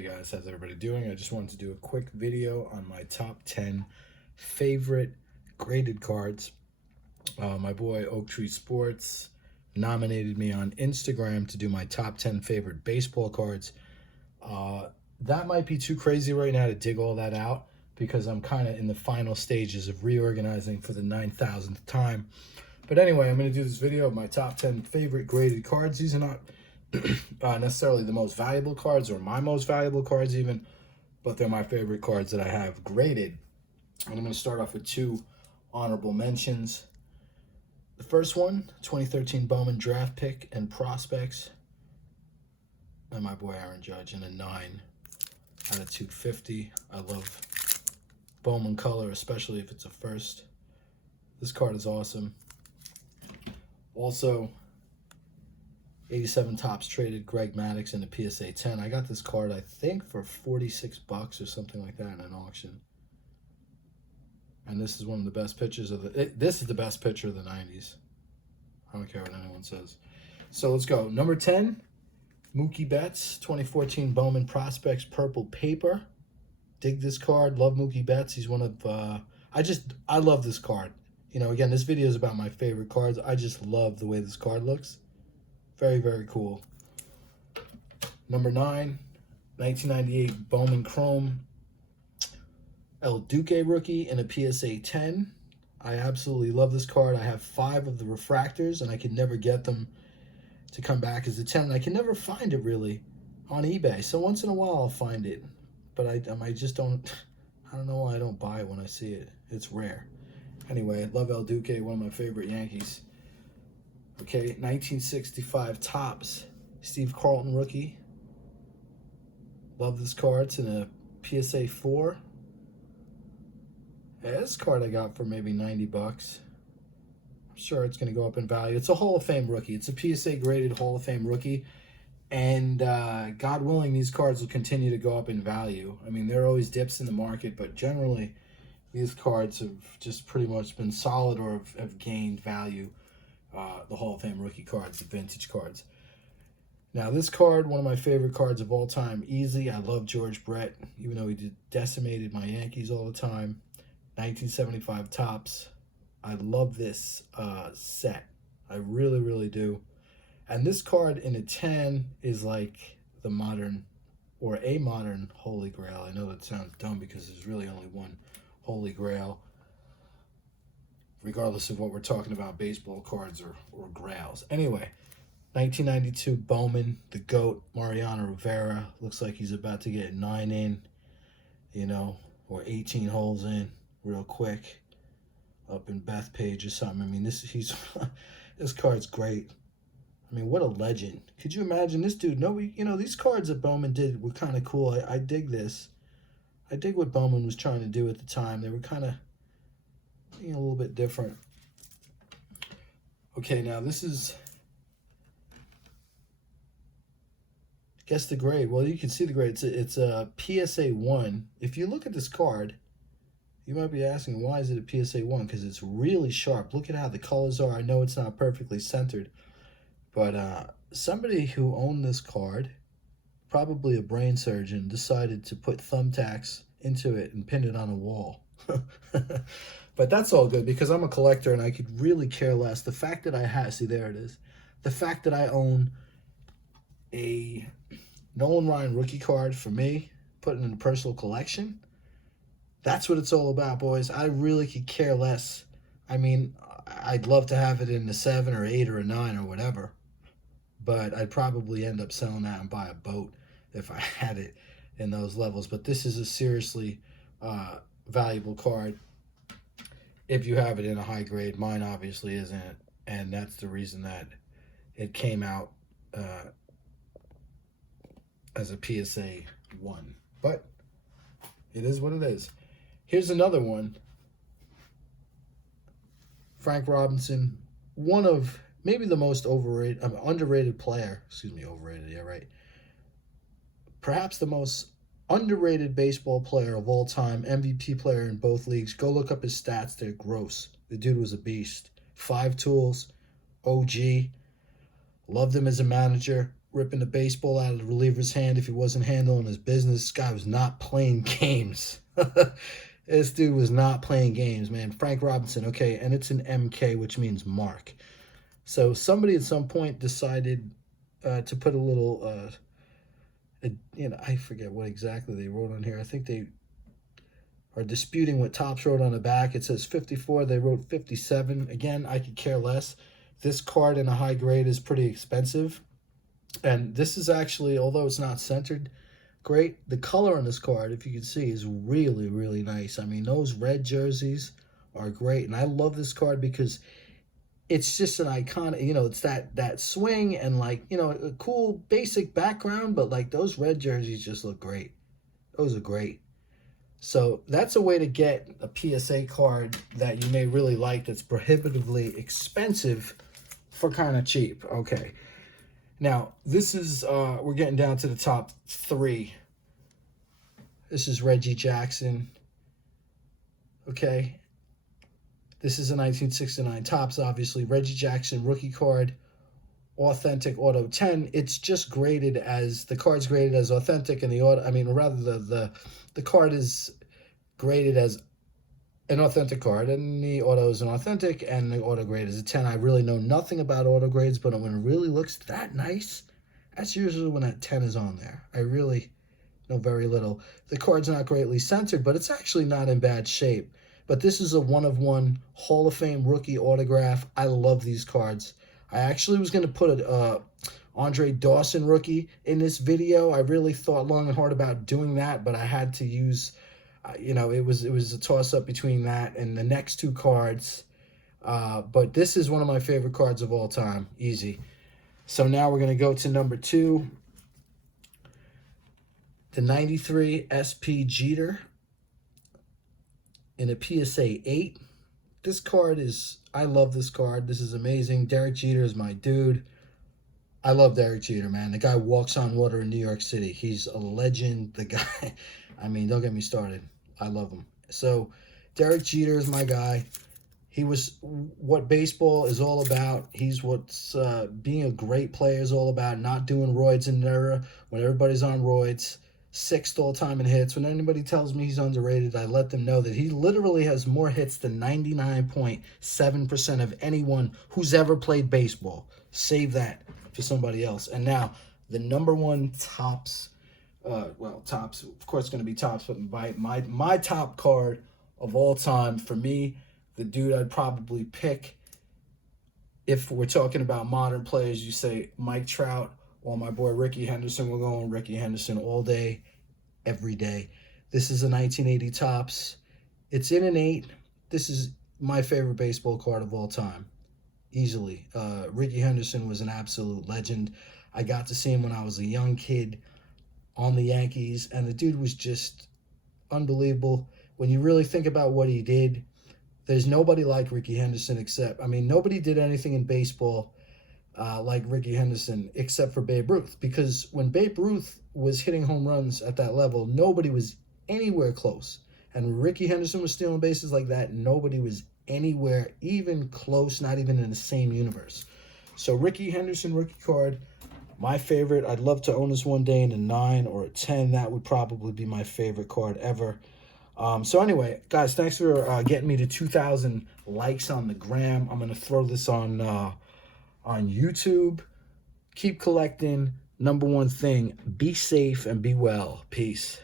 Hey guys, how's everybody doing? I just wanted to do a quick video on my top 10 favorite graded cards. My boy Oak Tree Sports nominated me on Instagram to do my top 10 favorite baseball cards. That might be too crazy right now to dig all that out because I'm kind of in the final stages of reorganizing for the 9,000th time. But anyway, I'm going to do this video of my top 10 favorite graded cards. These are not necessarily the most valuable cards or my most valuable cards even, but they're my favorite cards that I have graded. And I'm going to start off with two honorable mentions. The first one, 2013 Bowman draft pick and prospects by my boy Aaron Judge in a 9 out of 250. I love Bowman color, especially if it's a first. This card is awesome. Also, 87 Topps traded Greg Maddux in the PSA 10. I got this card, I think, for $46 or something like that in an auction. And this is one of the best pictures of this is the best picture of the 90s. I don't care what anyone says. So let's go. Number 10, Mookie Betts, 2014 Bowman Prospects Purple Paper. Dig this card. Love Mookie Betts. He's one of, I love this card. You know, again, this video is about my favorite cards. I just love the way this card looks. Very, very cool. Number 9, 1998 Bowman Chrome El Duque rookie in a PSA 10. I absolutely love this card. I have 5 of the refractors, and I can never get them to come back as a 10. And I can never find it, really, on eBay. So once in a while, I'll find it. But I just don't, I don't know why I don't buy it when I see it. It's rare. Anyway, I love El Duque, one of my favorite Yankees. Okay, 1965 Topps Steve Carlton rookie. Love this card. It's in a PSA 4. Yeah, this card I got for maybe $90. I'm sure it's going to go up in value. It's a Hall of Fame rookie. It's a PSA graded Hall of Fame rookie. And God willing, these cards will continue to go up in value. I mean, there are always dips in the market, but generally, these cards have just pretty much been solid or have gained value. The Hall of Fame rookie cards, the vintage cards. Now, this card, one of my favorite cards of all time, easy. I love George Brett, even though he decimated my Yankees all the time. 1975 Topps. I love this set. I really, really do. And this card in a 10 is like the modern, or a modern Holy Grail. I know that sounds dumb because there's really only one Holy Grail, regardless of what we're talking about, baseball cards or grails. Anyway, 1992 Bowman, the GOAT, Mariana Rivera. Looks like he's about to get 9 in, you know, or 18 holes in real quick up in Bethpage or something. I mean, this card's great. I mean, what a legend. Could you imagine this dude? No, you know, these cards that Bowman did were kind of cool. I dig this. I dig what Bowman was trying to do at the time. They were kind of, you know, a little bit different. Okay, now this is, guess the grade. Well, you can see the grade. It's a PSA 1. If you look at this card, you might be asking, why is it a PSA 1? Because it's really sharp. Look at how the colors are. I know it's not perfectly centered, but somebody who owned this card, probably a brain surgeon, decided to put thumbtacks into it and pin it on a wall. But that's all good because I'm a collector and I could really care less. The fact that I have, see, there it is. The fact that I own a Nolan Ryan rookie card for me, put it in a personal collection, that's what it's all about, boys. I really could care less. I mean, I'd love to have it in a 7 or 8 or a 9 or whatever, but I'd probably end up selling that and buy a boat if I had it in those levels. But this is a seriously valuable card if you have it in a high grade. Mine obviously isn't, and that's the reason that it came out as a PSA 1. But it is what it is. Here's another one. Frank Robinson, one of maybe the most underrated player. Excuse me, overrated, yeah, right. Perhaps the most underrated baseball player of all time, MVP player in both leagues. Go look up his stats. They're gross. The dude was a beast. 5 tools, OG. Loved him as a manager. ripping the baseball out of the reliever's hand if he wasn't handling his business. This guy was not playing games. This dude was not playing games, man. Frank Robinson, okay, and it's an MK, which means Mark. So somebody at some point decided to put a little, I forget what exactly they wrote on here. I think they are disputing what Topps wrote on the back. It says 54. They wrote 57. Again, I could care less. This card in a high grade is pretty expensive. And this is actually, although it's not centered great, the color on this card, if you can see, is really, really nice. I mean, those red jerseys are great. And I love this card because it's just an iconic, it's that swing and, like, a cool basic background, but, like, those red jerseys just look great. Those are great. So that's a way to get a PSA card that you may really like that's prohibitively expensive for kind of cheap. Okay. Now, this is, we're getting down to the top 3. This is Reggie Jackson. Okay. This is a 1969 Topps, obviously. Reggie Jackson rookie card, authentic auto 10. It's just graded as, the card's graded as authentic, and the auto, the card is graded as an authentic card, and the auto is an authentic, and the auto grade is a 10. I really know nothing about auto grades, but when it really looks that nice, that's usually when that 10 is on there. I really know very little. The card's not greatly centered, but it's actually not in bad shape. But this is a 1-of-1 Hall of Fame rookie autograph. I love these cards. I actually was going to put a Andre Dawson rookie in this video. I really thought long and hard about doing that, but I had to use, it was a toss-up between that and the next 2 cards. But this is one of my favorite cards of all time. Easy. So now we're going to go to number 2. The 93 SP Jeter in a PSA 8. This card is, I love this card. This is amazing. Derek Jeter is my dude. I love Derek Jeter, man. The guy walks on water in New York City. He's a legend. The guy, I mean, don't get me started. I love him. So Derek Jeter is my guy. He was what baseball is all about. He's what's being a great player is all about. Not doing roids in an era when everybody's on roids. 6th all-time in hits. When anybody tells me he's underrated, I let them know that he literally has more hits than 99.7% of anyone who's ever played baseball. Save that for somebody else. And now, the number 1 Topps, Topps, of course, it's going to be Topps, but my top card of all time, for me, the dude I'd probably pick, if we're talking about modern players, you say Mike Trout, or my boy Ricky Henderson. We're going Ricky Henderson all day, every day. This is a 1980 Topps. It's in an 8. This is my favorite baseball card of all time, easily. Ricky Henderson was an absolute legend. I got to see him when I was a young kid on the Yankees, and the dude was just unbelievable. When you really think about what he did, there's nobody like Ricky Henderson except, nobody did anything in baseball like Ricky Henderson, except for Babe Ruth. Because when Babe Ruth was hitting home runs at that level, nobody was anywhere close. And Ricky Henderson was stealing bases like that, nobody was anywhere even close, not even in the same universe. So Ricky Henderson rookie card, my favorite. I'd love to own this one day in a 9 or a 10. That would probably be my favorite card ever. So anyway, guys, thanks for getting me to 2,000 likes on the gram. I'm going to throw this on YouTube. Keep collecting. Number 1 thing, be safe and be well. Peace.